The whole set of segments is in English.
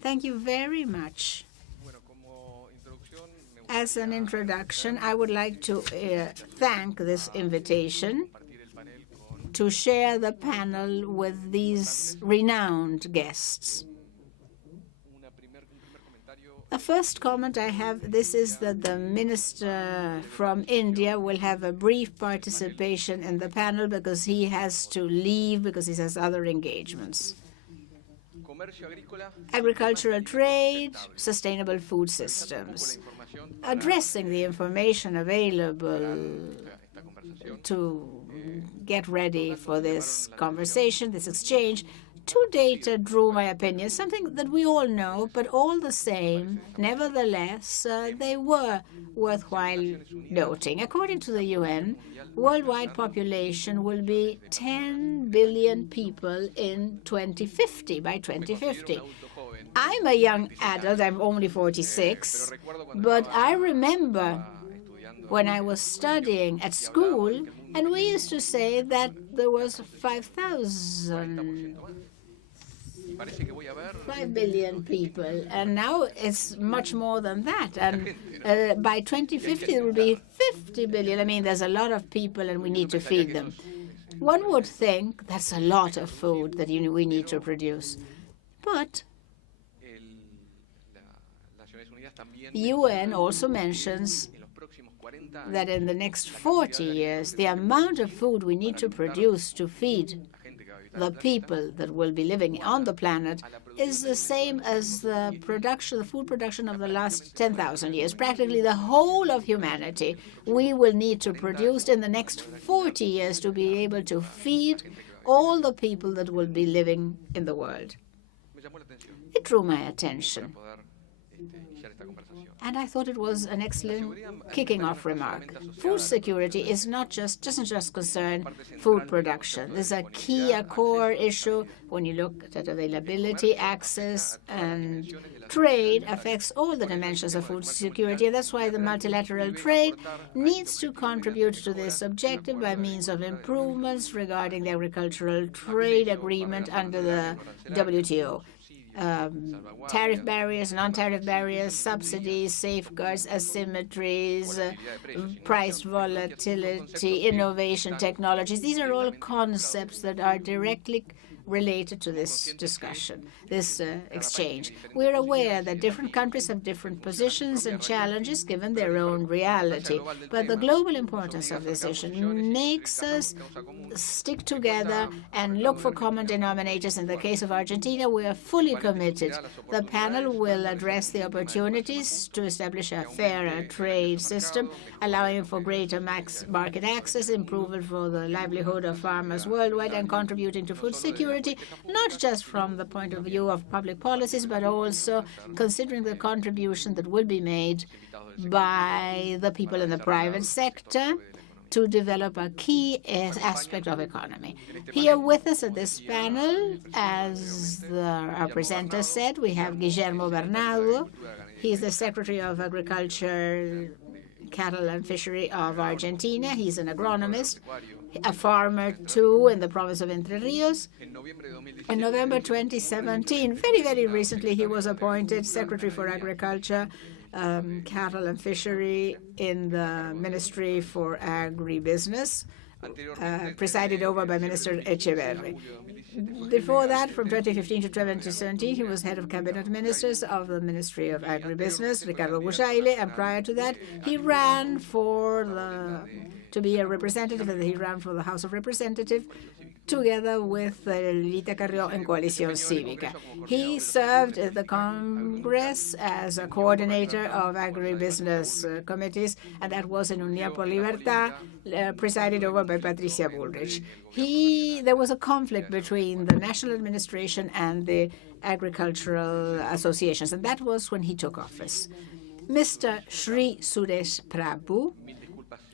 Thank you very much. As an introduction, I would like to thank this invitation to share the panel with these renowned guests. The first comment I have, this is that the minister from India will have a brief participation in the panel because he has to leave because he has other engagements. Agricultural trade, sustainable food systems. Addressing the information available to get ready for this conversation, this exchange, two data drew my opinion, something that we all know, but all the same, nevertheless, they were worthwhile noting. According to the UN, worldwide population will be 10 billion people in 2050, by 2050. I'm a young adult, I'm only 46, but I remember when I was studying at school, and we used to say that there was 5 billion people, and now it's much more than that. And by 2050, there will be 50 billion. I mean, there's a lot of people, and we need to feed them. One would think that's a lot of food that we need to produce. But UN also mentions that in the next 40 years, the amount of food we need to produce to feed the people that will be living on the planet is the same as the food production of the last 10,000 years. Practically the whole of humanity we will need to produce in the next 40 years to be able to feed all the people that will be living in the world. It drew my attention, and I thought it was an excellent kicking-off remark. Food security is doesn't just concern food production. There's a core issue when you look at availability, access, and trade affects all the dimensions of food security. And that's why the multilateral trade needs to contribute to this objective by means of improvements regarding the agricultural trade agreement under the WTO. Tariff barriers, non-tariff barriers, subsidies, safeguards, asymmetries, price volatility, innovation technologies. These are all concepts that are directly related to this discussion, this exchange. We're aware that different countries have different positions and challenges given their own reality, but the global importance of this issue makes us stick together and look for common denominators. In the case of Argentina, we are fully committed. The panel will address the opportunities to establish a fairer trade system, allowing for greater market access, improvement for the livelihood of farmers worldwide, and contributing to food security, not just from the point of view of public policies, but also considering the contribution that will be made by the people in the private sector to develop a key aspect of economy. Here with us at this panel, as our presenter said, we have Guillermo Bernardo. He's the Secretary of Agriculture, Cattle and Fishery of Argentina. He's an agronomist, a farmer too in the province of Entre Rios. In November 2017, very, very recently, he was appointed Secretary for Agriculture, Cattle and Fishery in the Ministry for Agribusiness, presided over by Minister Echeverri. Before that, from 2015 to 2017, he was head of cabinet ministers of the Ministry of Agribusiness, Ricardo Bujaile, and prior to that, he ran to be a representative, and he ran for the House of Representatives together with Lita Carrió in Coalición Cívica. He served at the Congress as a coordinator of agribusiness committees, and that was in Unión por Libertad, presided over by Patricia Bullrich. There was a conflict between the national administration and the agricultural associations, and that was when he took office. Mr. Shri Suresh Prabhu,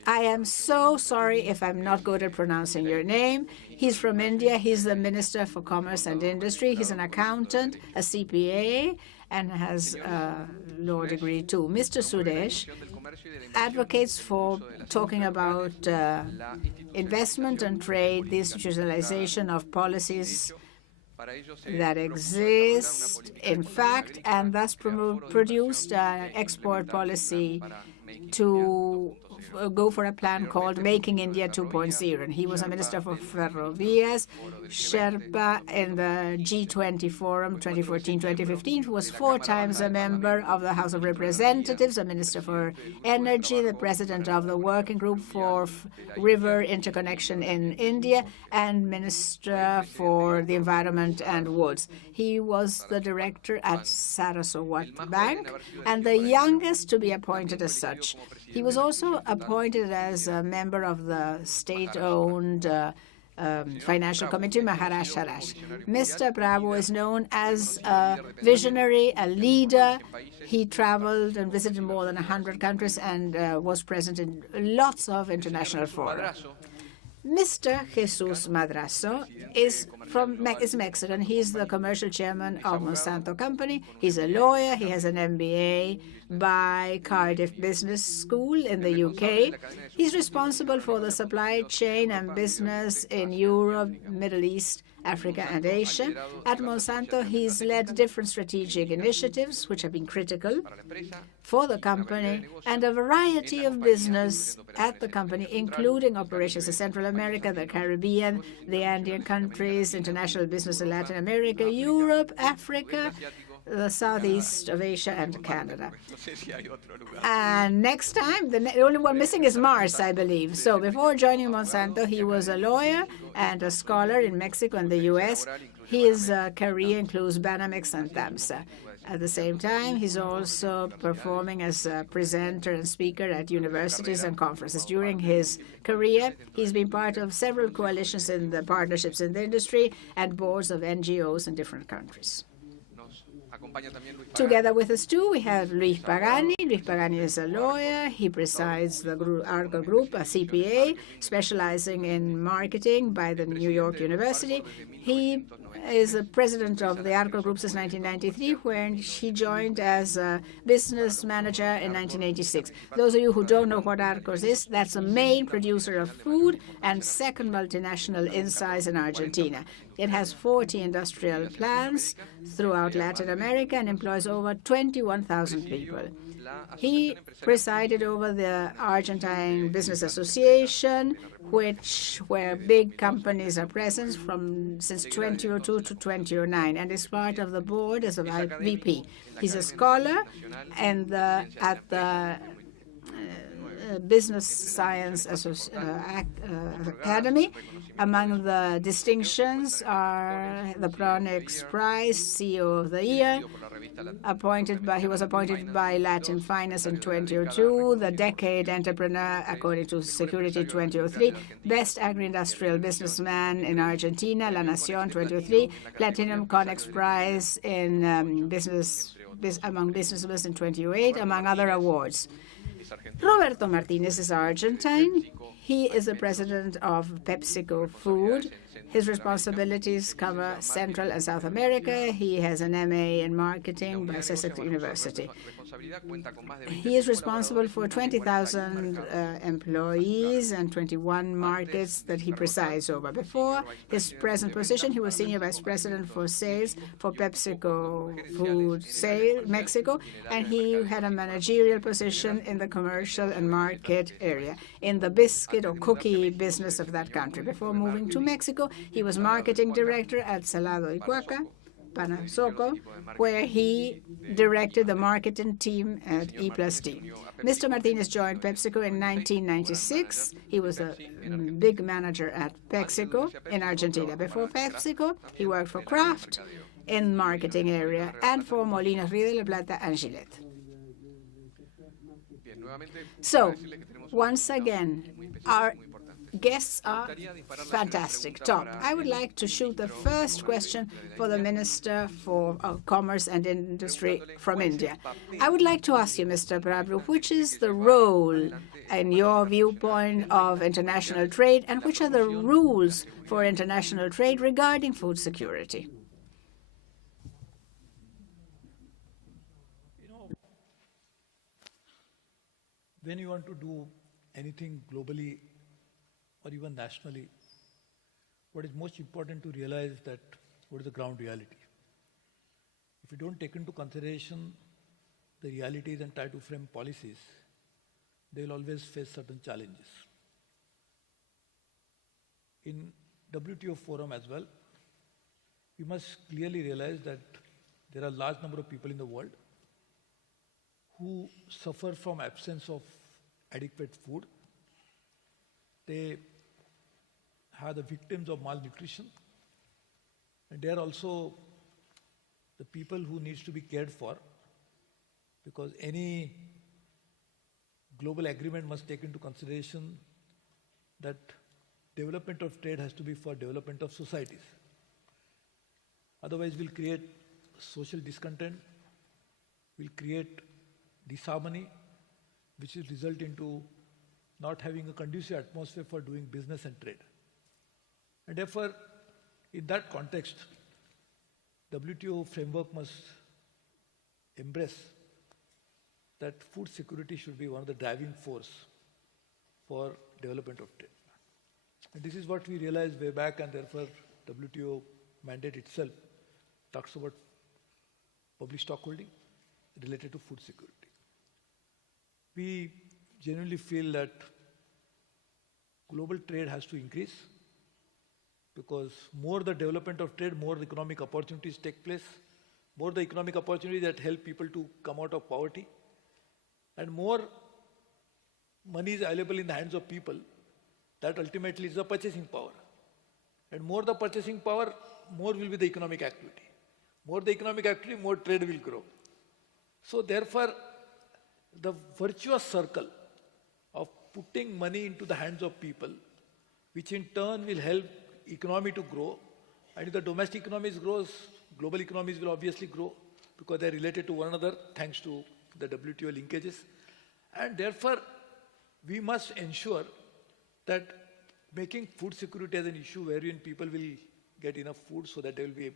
I am so sorry if I'm not good at pronouncing your name. He's from India. He's the Minister for Commerce and Industry. He's an accountant, a CPA, and has a law degree too. Mr. Suresh advocates for talking about investment and trade, the institutionalization of policies that exist, in fact, and thus produced an export policy to go for a plan called Making India 2.0. And he was a minister for Ferrovias, Sherpa in the G20 Forum 2014-2015. He was 4 times a member of the House of Representatives, a minister for energy, the president of the working group for river interconnection in India, and minister for the environment and woods. He was the director at Saraswat Bank and the youngest to be appointed as such. He was also appointed as a member of the state-owned Financial Committee, Maharashtra. Mr. Prabhu is known as a visionary, a leader. He traveled and visited more than 100 countries and was present in lots of international fora. Mr. Jesus Madrazo is Mexican. He's the commercial chairman of Monsanto Company. He's a lawyer. He has an MBA by Cardiff Business School in the UK. He's responsible for the supply chain and business in Europe, Middle East, Africa, and Asia. At Monsanto, he's led different strategic initiatives, which have been critical for the company, and a variety of business at the company, including operations in Central America, the Caribbean, the Andean countries, international business in Latin America, Europe, Africa, the southeast of Asia, and Canada. And next time, the only one missing is Mars, I believe. So before joining Monsanto, he was a lawyer and a scholar in Mexico and the U.S. His career includes Banamex and TAMSA. At the same time, he's also performing as a presenter and speaker at universities and conferences. During his career, he's been part of several coalitions in the partnerships in the industry and boards of NGOs in different countries. Together with us, too, we have Luis Pagani. Luis Pagani is a lawyer. He presides the Arco Group, a CPA, specializing in marketing by the New York University. He is the president of the Arco Group since 1993, where he joined as a business manager in 1986. Those of you who don't know what Arcos is, that's a main producer of food and second multinational in size in Argentina. It has 40 industrial plants throughout Latin America and employs over 21,000 people. He presided over the Argentine Business Association, where big companies are present since 2002 to 2009, and is part of the board as a VP. He's a scholar and at the Business Science Academy. Among the distinctions are the Pronex Prize, CEO of the Year. He was appointed by Latin Finance in 2002, the Decade Entrepreneur according to Security 2003, Best Agri-Industrial Businessman in Argentina, La Nación 2003, Platinum Conex Prize in among businessmen in 2008, among other awards. Roberto Martinez is Argentine. He is the president of PepsiCo Food. His responsibilities cover Central and South America. He has an MA in marketing by Sesión University. He is responsible for 20,000 employees and 21 markets that he presides over. Before his present position, he was Senior Vice President for Sales for PepsiCo Food Mexico, and he had a managerial position in the commercial and market area in the biscuit or cookie business of that country. Before moving to Mexico, he was marketing director at Salado y Cuaca, Panasoco, where he directed the marketing team at E+T. Mr. Martinez joined PepsiCo in 1996. He was a big manager at PepsiCo in Argentina. Before PepsiCo, he worked for Kraft in marketing area and for Molinos Río de la Plata and Gillette. So, once again, our guests are fantastic, top. I would like to shoot the first question for the Minister for Commerce and Industry from India. I would like to ask you, Mr. Prabhu, which is the role, in your viewpoint, of international trade, and which are the rules for international trade regarding food security? When you want to do anything globally or even nationally, what is most important to realize that what is the ground reality. If you don't take into consideration the realities and try to frame policies, they will always face certain challenges. In WTO forum as well, we must clearly realize that there are a large number of people in the world who suffer from absence of adequate food. They are the victims of malnutrition, and they are also the people who needs to be cared for, because any global agreement must take into consideration that development of trade has to be for development of societies. Otherwise, we'll create social discontent, we'll create disharmony, which will result into not having a conducive atmosphere for doing business and trade. And therefore, in that context, WTO framework must embrace that food security should be one of the driving force for development of trade. And this is what we realized way back, and therefore WTO mandate itself talks about public stockholding related to food security. We genuinely feel that global trade has to increase, because more the development of trade, more the economic opportunities take place, more the economic opportunities that help people to come out of poverty, and more money is available in the hands of people, that ultimately is the purchasing power. And more the purchasing power, more will be the economic activity. More the economic activity, more trade will grow. So therefore, the virtuous circle of putting money into the hands of people, which in turn will help economy to grow, and if the domestic economy grows, global economies will obviously grow, because they are related to one another thanks to the WTO linkages. And therefore, we must ensure that making food security as an issue wherein people will get enough food so that they will be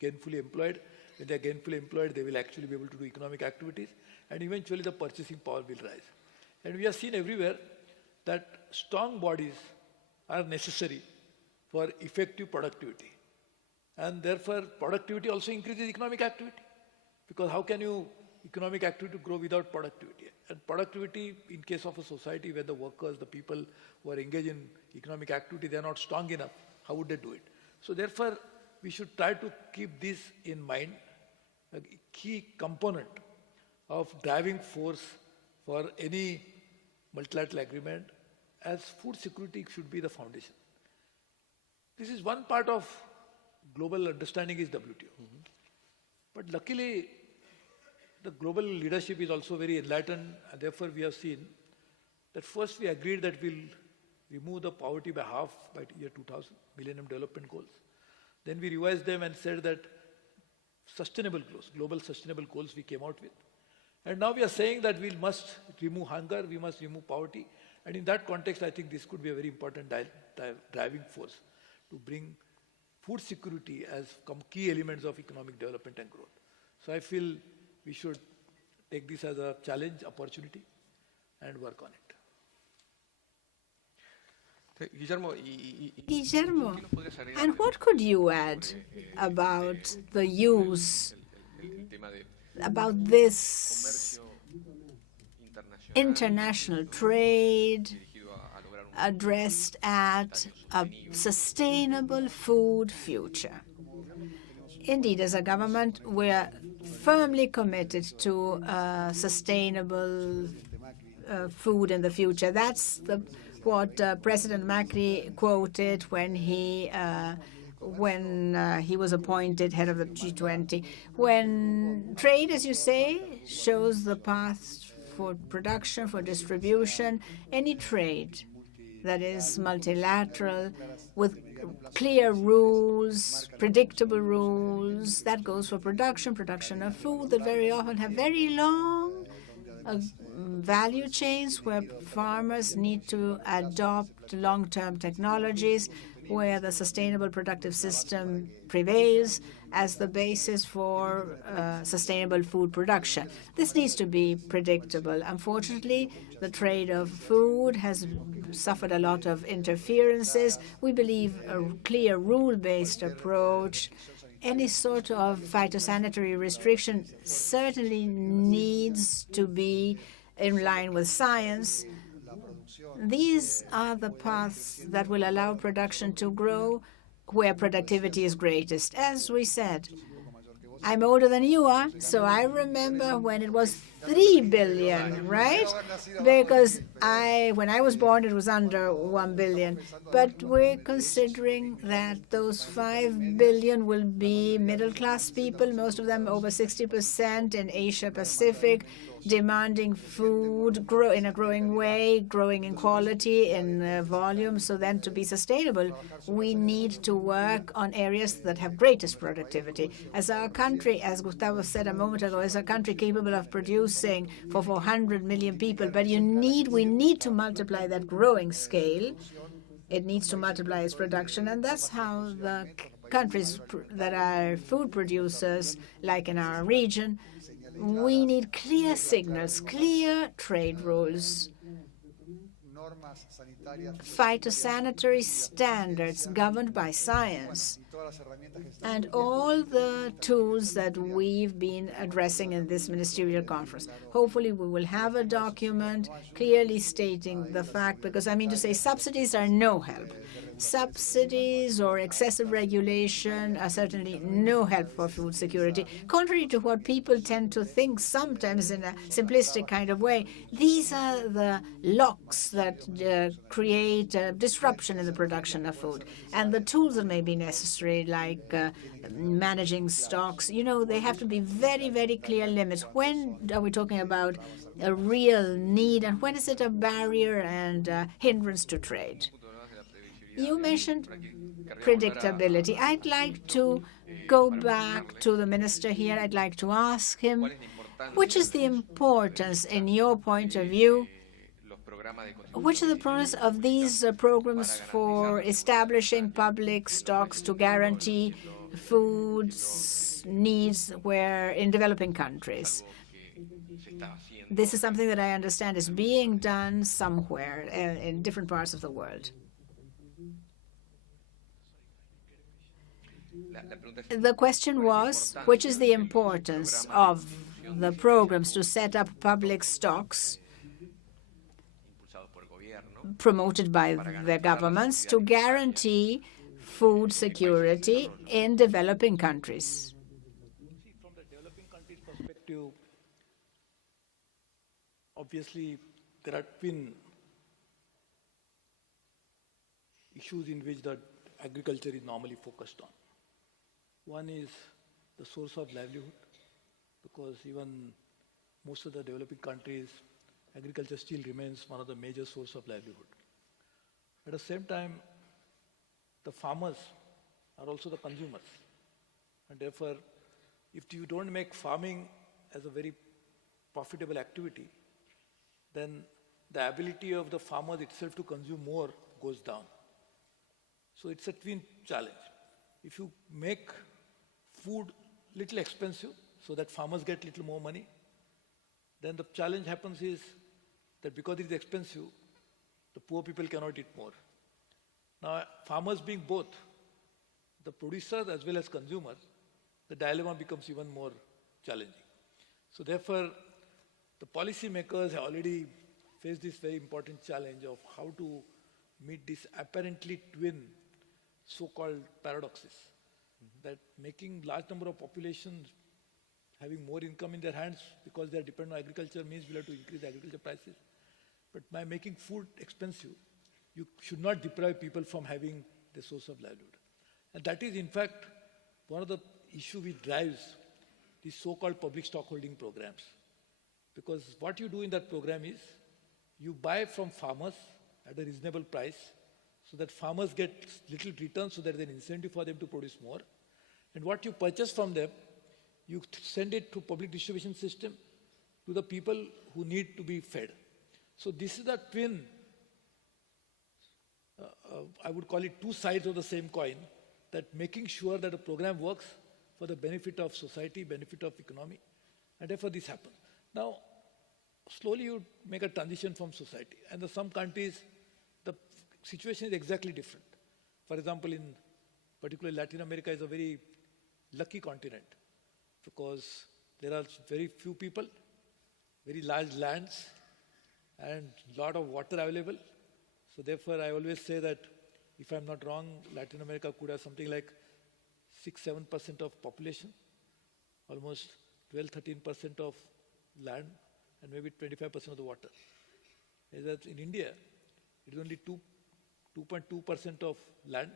gainfully employed. When they are gainfully employed, they will actually be able to do economic activities, and eventually the purchasing power will rise. And we have seen everywhere that strong bodies are necessary for effective productivity. And therefore, productivity also increases economic activity, because how can you economic activity grow without productivity? And productivity, in case of a society where the workers, the people who are engaged in economic activity, they are not strong enough, how would they do it? So therefore, we should try to keep this in mind, a key component of driving force for any multilateral agreement, as food security should be the foundation. This is one part of global understanding is WTO. But luckily, the global leadership is also very enlightened, and therefore we have seen that first we agreed that we'll remove the poverty by half by year 2000, Millennium Development Goals. Then we revised them and said that sustainable goals, global sustainable goals we came out with. And now we are saying that we must remove hunger, we must remove poverty. And in that context, I think this could be a very important driving force to bring food security as key elements of economic development and growth. So I feel we should take this as a challenge, opportunity, and work on it. Guillermo, and what could you add about the use, about this international trade addressed at a sustainable food future? Indeed, as a government, we're firmly committed to sustainable food in the future. That's what President Macri quoted when he was appointed head of the G20. When trade, as you say, shows the path for production, for distribution, any trade that is multilateral with clear rules, predictable rules, that goes for production of food that very often have very long value chains where farmers need to adopt long-term technologies, where the sustainable productive system prevails as the basis for sustainable food production. This needs to be predictable. Unfortunately, the trade of food has suffered a lot of interferences. We believe a clear rule-based approach, any sort of phytosanitary restriction certainly needs to be in line with science. These are the paths that will allow production to grow where productivity is greatest. As we said, I'm older than you are, so I remember when it was 3 billion, right? Because when I was born, it was under 1 billion. But we're considering that those 5 billion will be middle-class people, most of them over 60% in Asia Pacific, demanding food in a growing way, growing in quality, in volume. So then to be sustainable, we need to work on areas that have greatest productivity. As our country, as Gustavo said a moment ago, is a country capable of producing for 400 million people, but we need to multiply that growing scale. It needs to multiply its production, and that's how the countries that are food producers, like in our region, we need clear signals, clear trade rules, phytosanitary standards governed by science, and all the tools that we've been addressing in this ministerial conference. Hopefully we will have a document clearly stating the fact, because I mean to say subsidies are no help. Subsidies or excessive regulation are certainly no help for food security. Contrary to what people tend to think sometimes in a simplistic kind of way, these are the locks that create disruption in the production of food. And the tools that may be necessary, like managing stocks, they have to be very, very clear limits. When are we talking about a real need, and when is it a barrier and hindrance to trade? You mentioned predictability. I'd like to go back to the minister here. I'd like to ask him, which is the importance, in your point of view, which are the purpose of these programs for establishing public stocks to guarantee food needs in developing countries? This is something that I understand is being done somewhere in different parts of the world. The question was, which is the importance of the programs to set up public stocks promoted by the governments to guarantee food security in developing countries? From the developing countries' perspective, obviously there have been issues in which the agriculture is normally focused on. One is the source of livelihood, because even most of the developing countries, agriculture still remains one of the major sources of livelihood. At the same time, the farmers are also the consumers. And therefore, if you don't make farming as a very profitable activity, then the ability of the farmers itself to consume more goes down. So it's a twin challenge. If you make food little expensive so that farmers get little more money, then the challenge happens is that because it is expensive, the poor people cannot eat more. Now, farmers being both the producers as well as consumers, the dilemma becomes even more challenging. So therefore, the policy makers have already faced this very important challenge of how to meet this apparently twin so-called paradoxes. That making large number of populations having more income in their hands because they are dependent on agriculture means we'll have to increase agriculture prices. But by making food expensive, you should not deprive people from having the source of livelihood. And that is, in fact, one of the issues which drives these so-called public stockholding programs. Because what you do in that program is, you buy from farmers at a reasonable price so that farmers get little return so that there's an incentive for them to produce more. And what you purchase from them, you send it to public distribution system to the people who need to be fed. So this is the twin I would call it two sides of the same coin, that making sure that a program works for the benefit of society, benefit of economy, and therefore this happens. Now, slowly you make a transition from society, and in some countries, the situation is exactly different. For example, in particularly Latin America is a very lucky continent because there are very few people, very large lands, and lot of water available. So therefore, I always say that, if I'm not wrong, Latin America could have something like 6-7% of population, almost 12-13% of land, and maybe 25% of the water. Whereas in India, it is only 2.2% of land,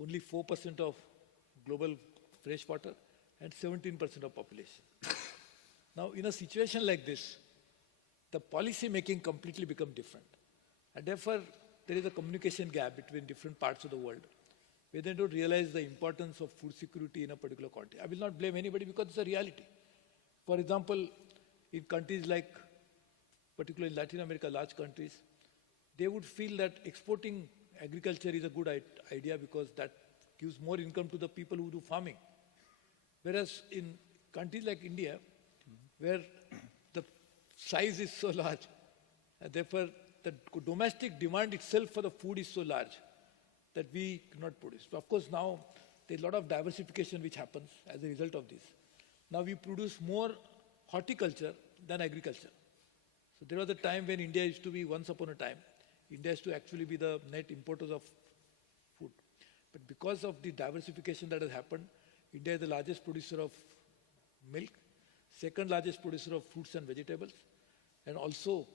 only 4% of global fresh water, and 17% of population. Now, in a situation like this, the policy making completely become different. And therefore, there is a communication gap between different parts of the world, where they don't realize the importance of food security in a particular country. I will not blame anybody because it's a reality. For example, in countries like, particularly Latin America, large countries, they would feel that exporting agriculture is a good idea because that gives more income to the people who do farming. Whereas in countries like India, where the size is so large, and therefore the domestic demand itself for the food is so large that we cannot produce. So of course now there's a lot of diversification which happens as a result of this. Now we produce more horticulture than agriculture. So there was a time when India used to be, once upon a time, India used to actually be the net importers of food. But because of the diversification that has happened, India is the largest producer of milk, second largest producer of fruits and vegetables, and also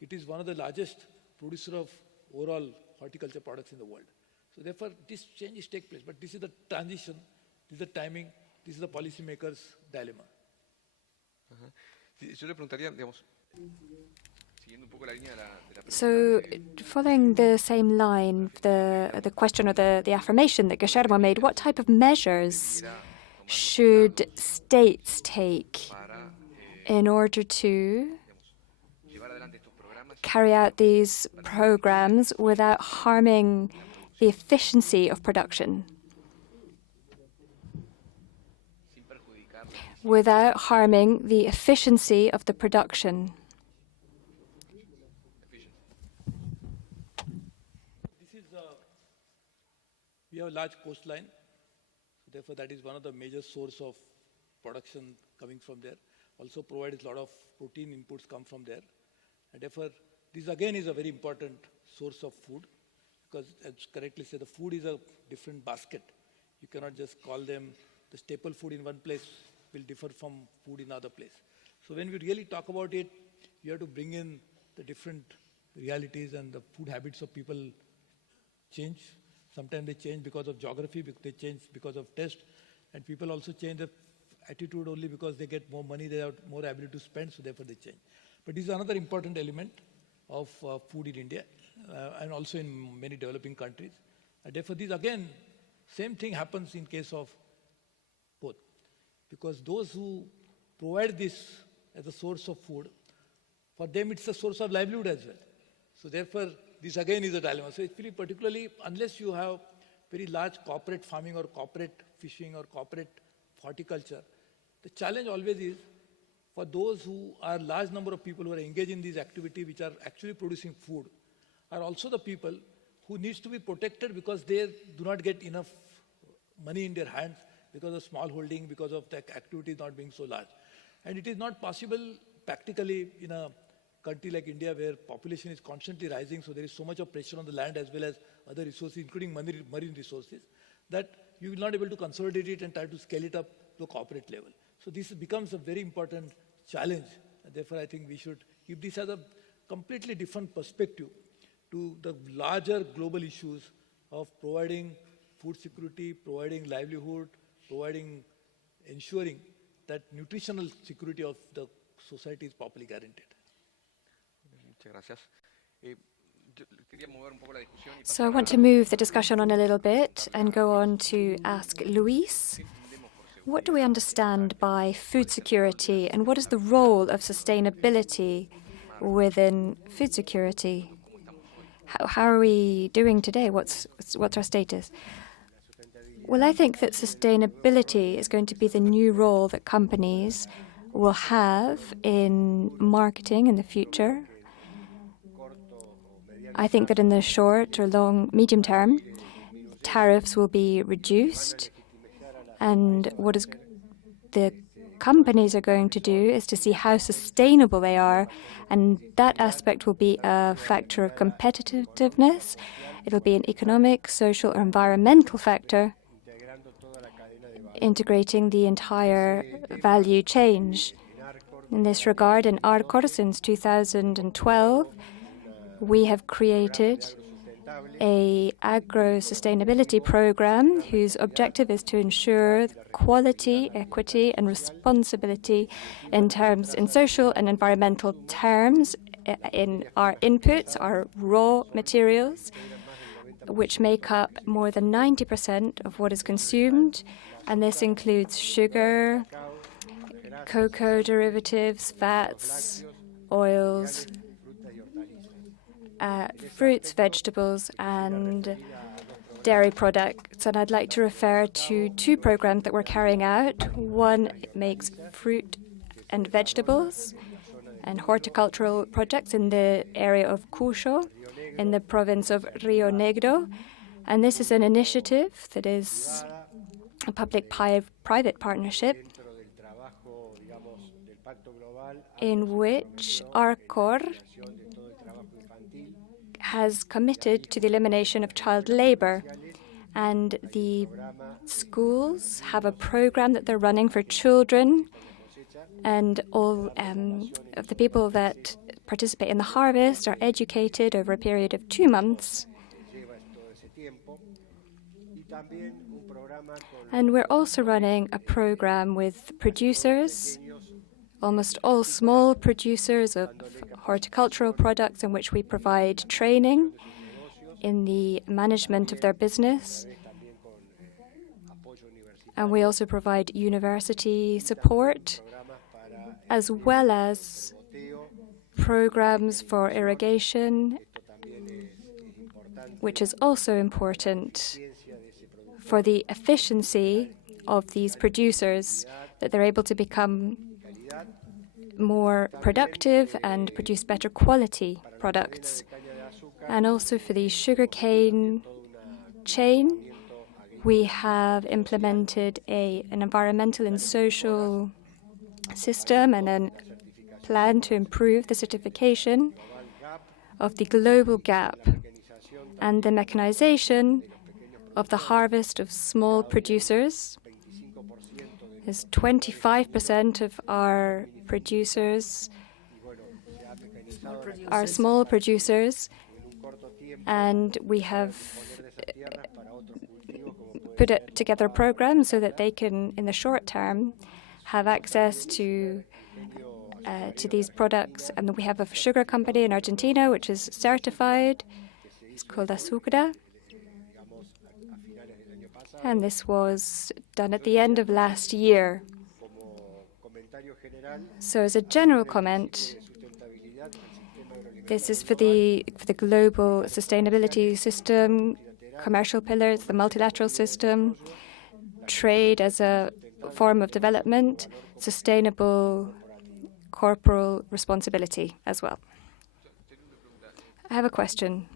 it is one of the largest producer of overall horticulture products in the world. So therefore, these changes take place. But this is the transition, this is the timing, this is the policymaker's dilemma. Yo le preguntaría, digamos, siguiendo un poco la línea de la pregunta. So, following the same line, the question or the affirmation that Guillermo made, what type of measures should states take in order to carry out these programs without harming the efficiency of production? Without harming the efficiency of the production. We have a large coastline, so therefore that is one of the major source of production coming from there. Also provides a lot of protein inputs come from there. And therefore, this again is a very important source of food, because as correctly said, the food is a different basket. You cannot just call them the staple food in one place will differ from food in other place. So when we really talk about it, you have to bring in the different realities, and the food habits of people change. Sometimes they change because of geography, they change because of taste, and people also change their attitude only because they get more money, they have more ability to spend, so therefore they change. But this is another important element of food in India and also in many developing countries. And therefore, this again, same thing happens in case of both. Because those who provide this as a source of food, for them it's a source of livelihood as well. So therefore, this again is a dilemma. So it's really particularly, unless you have very large corporate farming or corporate fishing or corporate horticulture, the challenge always is for those who are large number of people who are engaged in these activities which are actually producing food, are also the people who needs to be protected because they do not get enough money in their hands because of small holding, because of the activities not being so large. And it is not possible practically in a country like India where population is constantly rising, so there is so much of pressure on the land as well as other resources, including marine resources, that you will not be able to consolidate it and try to scale it up to a corporate level. So this becomes a very important challenge. And therefore, I think we should keep this as a completely different perspective to the larger global issues of providing food security, providing livelihood, ensuring that nutritional security of the society is properly guaranteed. Muchas gracias. Quería mover un poco la discusión y So I want to move the discussion on a little bit and go on to ask Luis, what do we understand by food security and what is the role of sustainability within food security? How are we doing today? What's our status? Well, I think that sustainability is going to be the new role that companies will have in marketing in the future. I think that in the short or medium term, tariffs will be reduced, and what the companies are going to do is to see how sustainable they are, and that aspect will be a factor of competitiveness. It'll be an economic, social, or environmental factor, integrating the entire value chain. In this regard, in Arcor, since 2012, we have created an agro-sustainability program whose objective is to ensure quality, equity, and responsibility in social and environmental terms in our inputs, our raw materials, which make up more than 90% of what is consumed, and this includes sugar, cocoa derivatives, fats, oils, fruits, vegetables, and dairy products. And I'd like to refer to two programs that we're carrying out. One makes fruit and vegetables and horticultural projects in the area of Cuyo, in the province of Rio Negro. And this is an initiative that is a public-private partnership in which Arcor has committed to the elimination of child labor. And the schools have a program that they're running for children, and all of the people that participate in the harvest are educated over a period of 2 months. And we're also running a program with producers, almost all small producers of horticultural products, in which we provide training in the management of their business. And we also provide university support, as well as programs for irrigation, which is also important for the efficiency of these producers, that they're able to become more productive and produce better quality products. And also for the sugarcane chain, we have implemented an environmental and social system and a plan to improve the certification of the global gap and the mechanization of the harvest of small producers. Is 25% of our producers are small producers, and we have put together a program so that they can, in the short term, have access to these products. And we have a sugar company in Argentina which is certified. It's called Azúcar. And this was done at the end of last year. So as a general comment, this is for the global sustainability system, commercial pillars, the multilateral system, trade as a form of development, sustainable corporate responsibility as well. I have a question.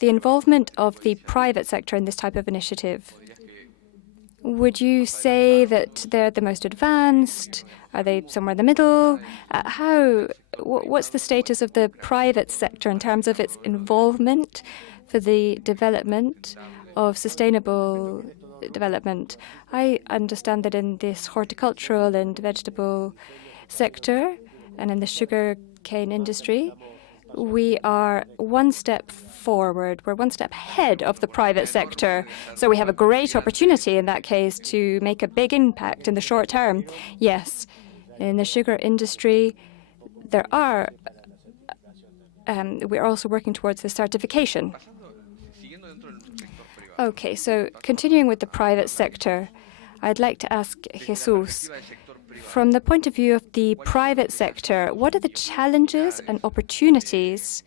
The involvement of the private sector in this type of initiative, would you say that they're the most advanced? Are they somewhere in the middle? What's the status of the private sector in terms of its involvement for the development of sustainable development? I understand that in this horticultural and vegetable sector and in the sugar cane industry, we are one step forward. We're one step ahead of the private sector. So we have a great opportunity in that case to make a big impact in the short term. Yes, in the sugar industry, we're also working towards the certification. Okay, so continuing with the private sector, I'd like to ask Jesus, from the point of view of the private sector, what are the challenges and opportunities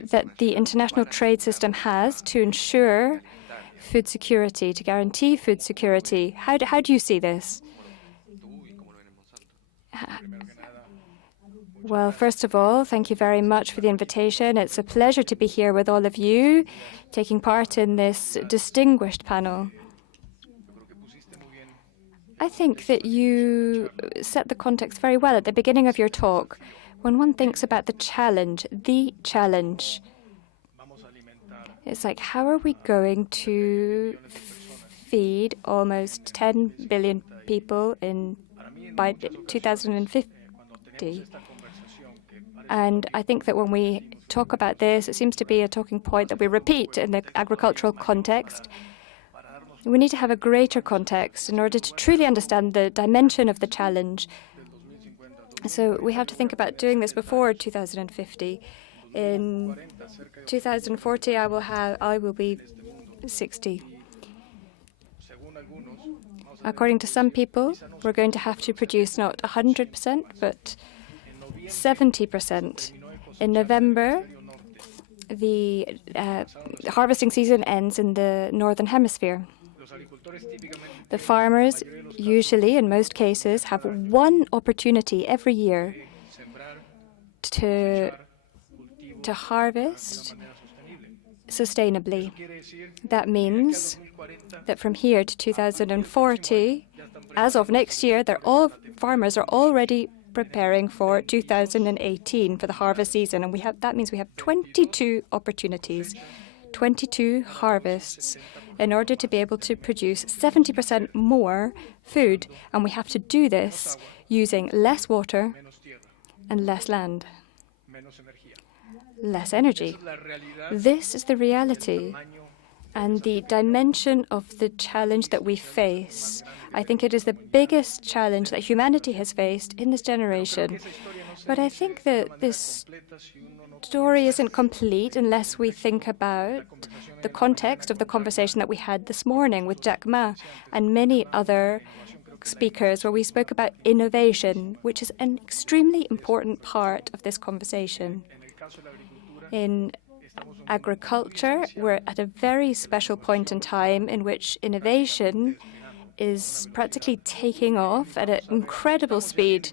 that the international trade system has to ensure food security, to guarantee food security. How do you see this? Well, first of all, thank you very much for the invitation. It's a pleasure to be here with all of you, taking part in this distinguished panel. I think that you set the context very well at the beginning of your talk. When one thinks about the challenge, it's like, how are we going to feed almost 10 billion people by 2050? And I think that when we talk about this, it seems to be a talking point that we repeat in the agricultural context. We need to have a greater context in order to truly understand the dimension of the challenge. So we have to think about doing this before 2050. In 2040, I will be 60. According to some people, we're going to have to produce not 100%, but 70%. In November, the harvesting season ends in the Northern Hemisphere. The farmers usually, in most cases, have one opportunity every year to harvest sustainably. That means that from here to 2040, as of next year, farmers are already preparing for 2018 for the harvest season, and that means we have 22 opportunities, 22 harvests, in order to be able to produce 70% more food, and we have to do this using less water and less land, less energy. This is the reality and the dimension of the challenge that we face. I think it is the biggest challenge that humanity has faced in this generation. But I think that this story isn't complete unless we think about the context of the conversation that we had this morning with Jack Ma and many other speakers, where we spoke about innovation, which is an extremely important part of this conversation. In agriculture, we're at a very special point in time in which innovation is practically taking off at an incredible speed.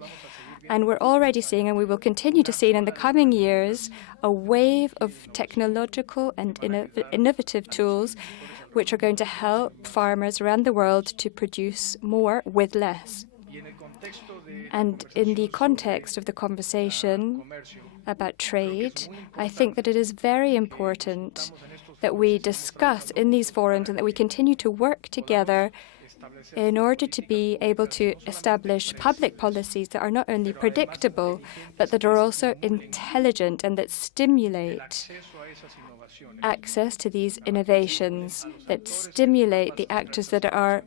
And we're already seeing, and we will continue to see in the coming years, a wave of technological and innovative tools which are going to help farmers around the world to produce more with less. And in the context of the conversation about trade, I think that it is very important that we discuss in these forums and that we continue to work together in order to be able to establish public policies that are not only predictable, but that are also intelligent and that stimulate access to these innovations, that stimulate the actors that are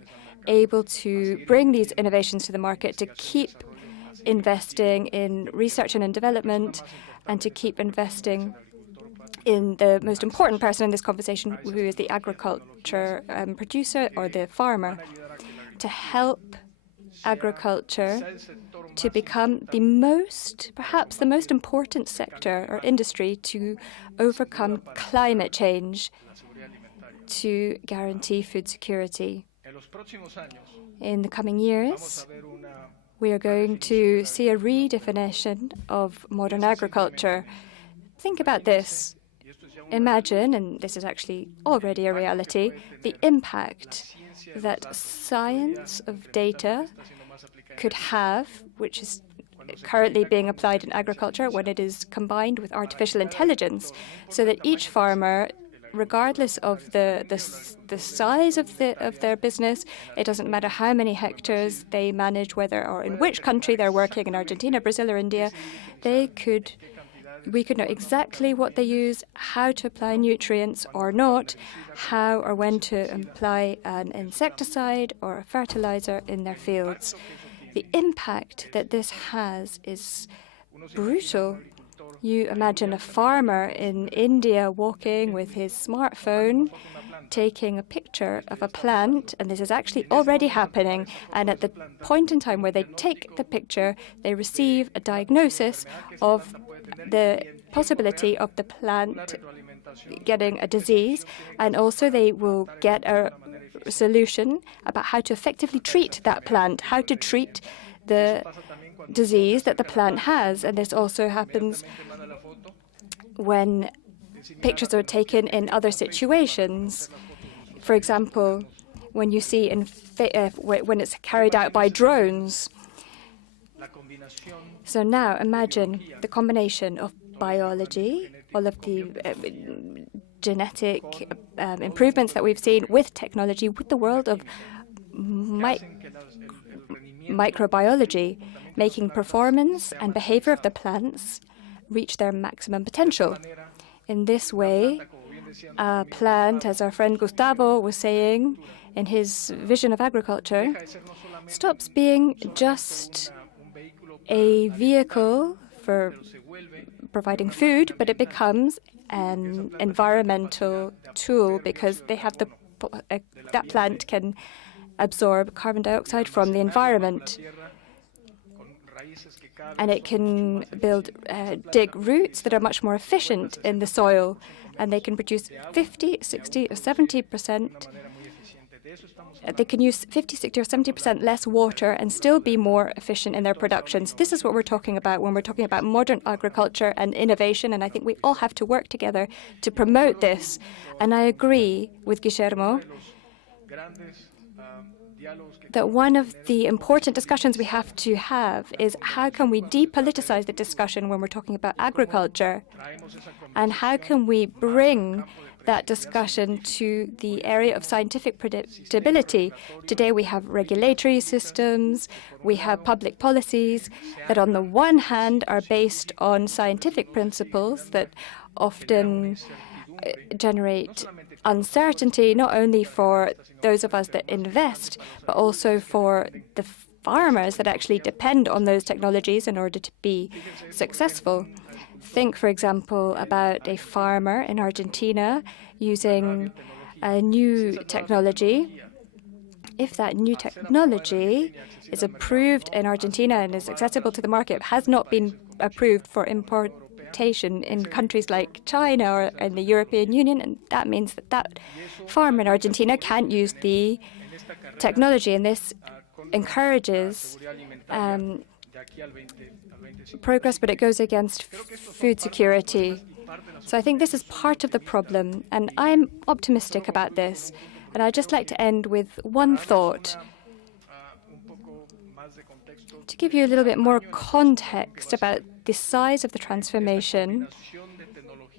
able to bring these innovations to the market, to keep investing in research and in development, and to keep investing in the most important person in this conversation, who is the agriculture producer or the farmer, to help agriculture to become perhaps the most important sector or industry to overcome climate change, to guarantee food security. In the coming years, we are going to see a redefinition of modern agriculture. Think about this. Imagine, and this is actually already a reality, the impact that science of data could have, which is currently being applied in agriculture when it is combined with artificial intelligence, so that each farmer, regardless of the size of their business, it doesn't matter how many hectares they manage, whether or in which country they're working, in Argentina, Brazil, or India, we could know exactly what they use, how to apply nutrients or not, how or when to apply an insecticide or a fertilizer in their fields. The impact that this has is brutal. You imagine a farmer in India walking with his smartphone, taking a picture of a plant, and this is actually already happening, and at the point in time where they take the picture, they receive a diagnosis of the possibility of the plant getting a disease, and also they will get a solution about how to effectively treat that plant, how to treat the disease that the plant has. And this also happens when pictures are taken in other situations. For example, when you see when it's carried out by drones. So now imagine the combination of biology, all of the genetic improvements that we've seen with technology, with the world of microbiology, making performance and behavior of the plants reach their maximum potential. In this way, a plant, as our friend Gustavo was saying in his vision of agriculture, stops being just a vehicle for providing food, but it becomes an environmental tool because they have that plant can absorb carbon dioxide from the environment. And it can dig roots that are much more efficient in the soil, and they can produce 50, 60, or 70%. They can use 50, 60, or 70% less water and still be more efficient in their production. So this is what we're talking about when we're talking about modern agriculture and innovation, and I think we all have to work together to promote this. And I agree with Guillermo that one of the important discussions we have to have is how can we depoliticize the discussion when we're talking about agriculture, and how can we bring that discussion to the area of scientific predictability. Today we have regulatory systems, we have public policies that on the one hand are based on scientific principles that often generate uncertainty, not only for those of us that invest, but also for the farmers that actually depend on those technologies in order to be successful. Think, for example, about a farmer in Argentina using a new technology. If that new technology is approved in Argentina and is accessible to the market, has not been approved for importation in countries like China or in the European Union, and that means that that farmer in Argentina can't use the technology, and this encourages progress, but it goes against food security. So I think this is part of the problem, and I'm optimistic about this. And I'd just like to end with one thought. To give you a little bit more context about the size of the transformation,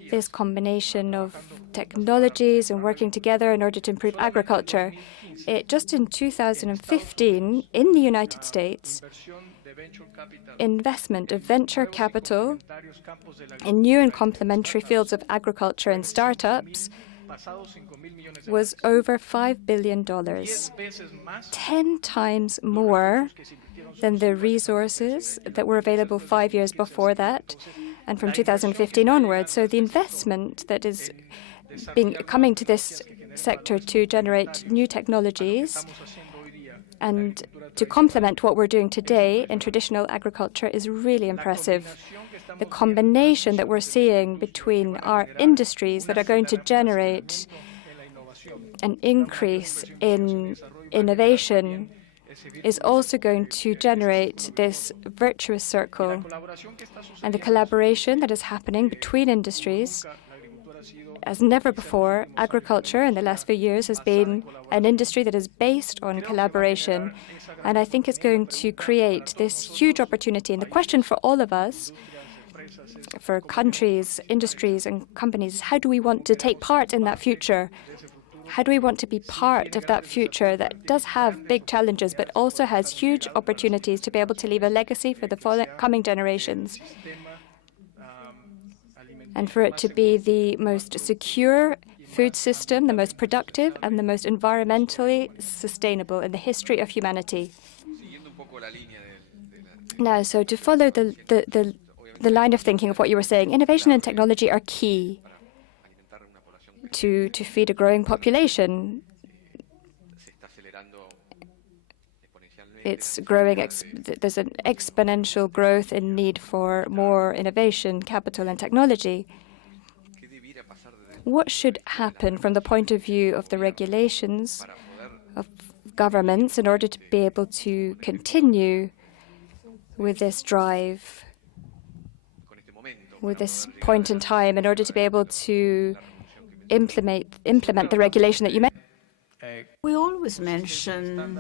this combination of technologies and working together in order to improve agriculture. Just in 2015, in the United States, investment of venture capital in new and complementary fields of agriculture and startups was over $5 billion, 10 times more than the resources that were available 5 years before that, and from 2015 onwards. So the investment that is coming to this sector to generate new technologies and to complement what we're doing today in traditional agriculture is really impressive. The combination that we're seeing between our industries that are going to generate an increase in innovation is also going to generate this virtuous circle. And the collaboration that is happening between industries, as never before, agriculture in the last few years has been an industry that is based on collaboration. And I think it's going to create this huge opportunity. And the question for all of us, for countries, industries, and companies, is how do we want to take part in that future? How do we want to be part of that future that does have big challenges, but also has huge opportunities to be able to leave a legacy for the coming generations? And for it to be the most secure food system, the most productive, and the most environmentally sustainable in the history of humanity. Now, so to follow the line of thinking of what you were saying, innovation and technology are key to feed a growing population. it's growing. There's an exponential growth in need for more innovation, capital, and technology. What should happen from the point of view of the regulations of governments in order to be able to continue with this drive, with this point in time, in order to be able to implement the regulation that you mentioned? We always mention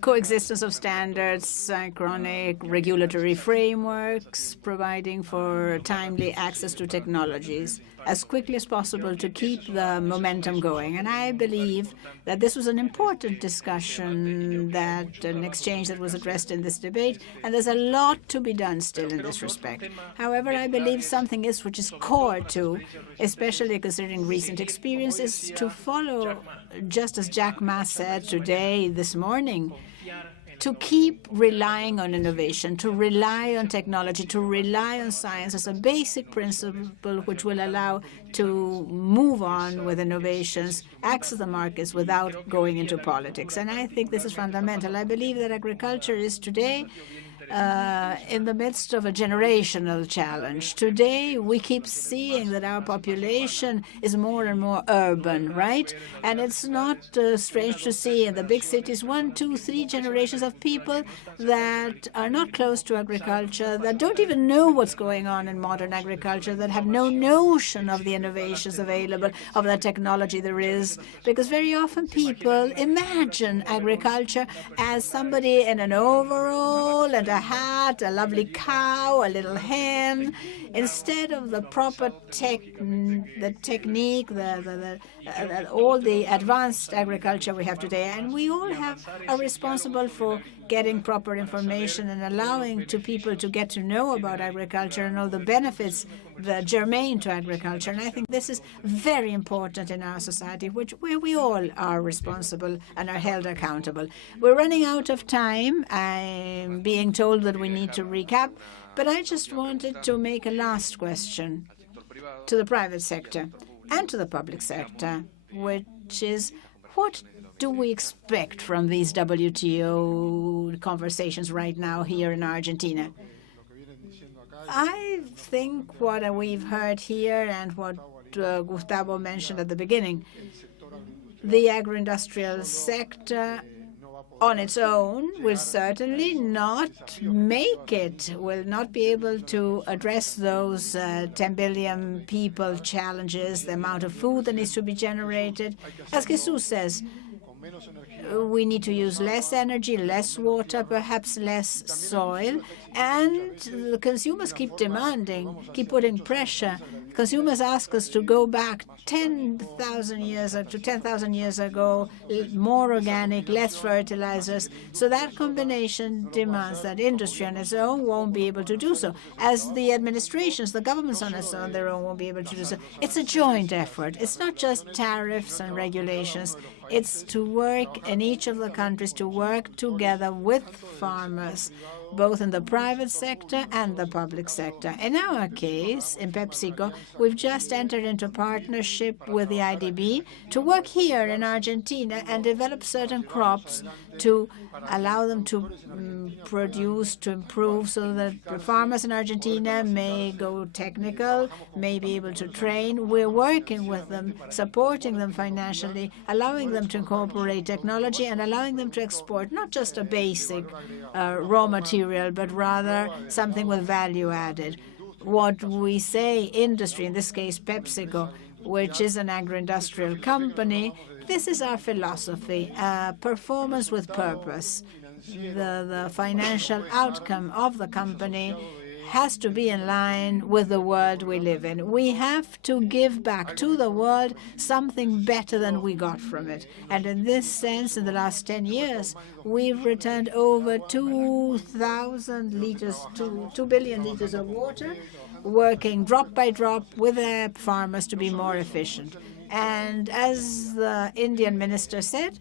coexistence of standards, synchronic regulatory frameworks, providing for timely access to technologies as quickly as possible to keep the momentum going. And I believe that this was an important discussion, an exchange that was addressed in this debate, and there's a lot to be done still in this respect. However, I believe something which is core to, especially considering recent experience, is to follow, just as Jack Ma said today, this morning, to keep relying on innovation, to rely on technology, to rely on science as a basic principle which will allow to move on with innovations, access the markets without going into politics. And I think this is fundamental. I believe that agriculture is today in the midst of a generational challenge. Today, we keep seeing that our population is more and more urban, right? And it's not strange to see in the big cities 1, 2, 3 generations of people that are not close to agriculture, that don't even know what's going on in modern agriculture, that have no notion of the innovations available, of the technology there is, because very often people imagine agriculture as somebody in an overall and a hat, a lovely cow, a little hen, instead of the proper technique, all the advanced agriculture we have today. And we all are responsible for getting proper information and allowing people to get to know about agriculture and all the benefits germane to agriculture. And I think this is very important in our society, where we all are responsible and are held accountable. We're running out of time. I'm being told that we need to recap, but I just wanted to make a last question to the private sector and to the public sector, which is, what do we expect from these WTO conversations right now here in Argentina? I think what we've heard here and what Gustavo mentioned at the beginning, the agro-industrial sector on its own will certainly not make it, will not be able to address those 10 billion people challenges, the amount of food that needs to be generated. As Jesus says, we need to use less energy, less water, perhaps less soil, and the consumers keep demanding, keep putting pressure. Consumers ask us to go back 10,000 years ago, more organic, less fertilizers. So that combination demands that industry on its own won't be able to do so, as the administrations, the governments on their own won't be able to do so. It's a joint effort. It's not just tariffs and regulations. It's to work in each of the countries, to work together with farmers, both in the private sector and the public sector. In our case, in PepsiCo, we've just entered into partnership with the IDB to work here in Argentina and develop certain crops to allow them to produce, to improve, so that the farmers in Argentina may go technical, may be able to train. We're working with them, supporting them financially, allowing them to incorporate technology and allowing them to export not just a basic raw material, but rather something with value added. What we say, industry, in this case PepsiCo, which is an agro-industrial company, this is our philosophy, performance with purpose. The financial outcome of the company has to be in line with the world we live in. We have to give back to the world something better than we got from it. And in this sense, in the last 10 years, we've returned over 2,000 liters, 2 billion liters of water, working drop by drop with the farmers to be more efficient. And as the Indian minister said,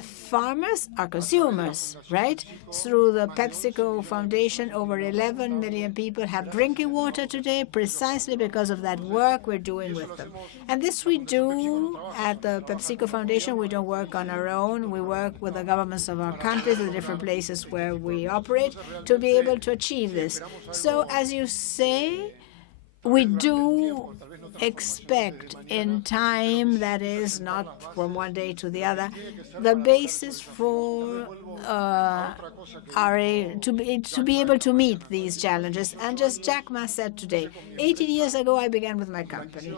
Farmers are consumers, right? Through the PepsiCo Foundation, over 11 million people have drinking water today precisely because of that work we're doing with them. And this we do at the PepsiCo Foundation. We don't work on our own. We work with the governments of our countries, the different places where we operate, to be able to achieve this. So, as you say, we do expect in time, that is not from one day to the other, the basis for to be able to meet these challenges. And just Jack Ma said today, 18 years ago I began with my company,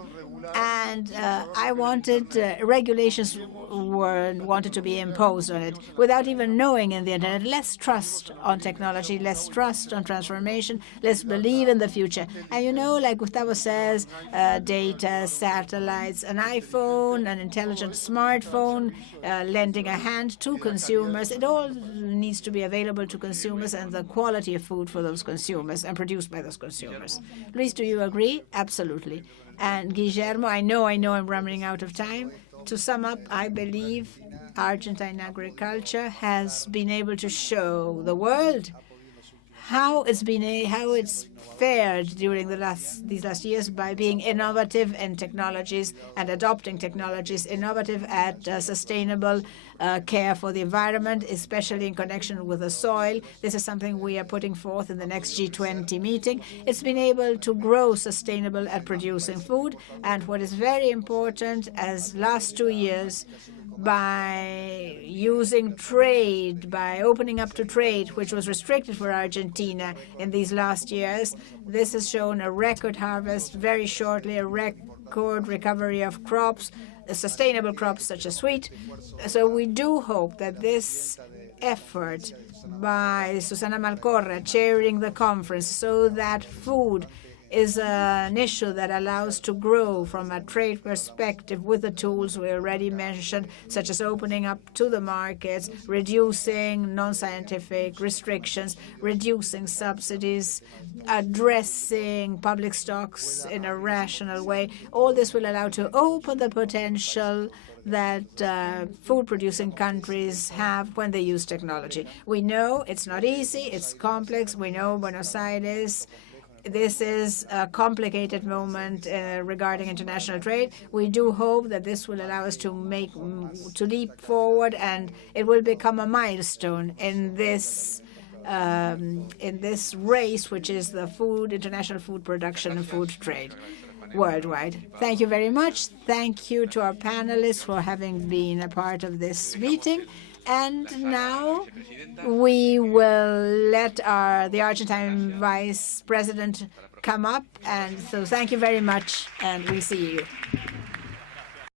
and I wanted regulations wanted to be imposed on it without even knowing in the internet. Less trust on technology, less trust on transformation, less believe in the future. And you know, like Gustavo says, data, satellites, an iPhone, an intelligent smartphone, lending a hand to consumers. It all needs to be available to consumers, and the quality of food for those consumers and produced by those consumers. Luis, do you agree? Absolutely. And Guillermo, I know I'm running out of time. To sum up, I believe Argentine agriculture has been able to show the world how it's fared during these last years by being innovative in technologies and adopting technologies, innovative at sustainable care for the environment, especially in connection with the soil. This is something we are putting forth in the next G20 meeting. It's been able to grow sustainable at producing food, and what is very important, as last 2 years, by using trade, by opening up to trade, which was restricted for Argentina in these last years. This has shown a record harvest very shortly, a record recovery of crops, sustainable crops such as wheat. So we do hope that this effort by Susana Malcorra chairing the conference, so that food is an issue that allows to grow from a trade perspective with the tools we already mentioned, such as opening up to the markets, reducing non-scientific restrictions, reducing subsidies, addressing public stocks in a rational way. All this will allow to open the potential that food-producing countries have when they use technology. We know it's not easy, it's complex. We know Buenos Aires, this is a complicated moment regarding international trade. We do hope that this will allow us to leap forward, and it will become a milestone in this race, which is the international food production and food trade worldwide. Thank you very much. Thank you to our panelists for having been a part of this meeting. And now we will let the Argentine Vice President come up. And so thank you very much, and we'll see you.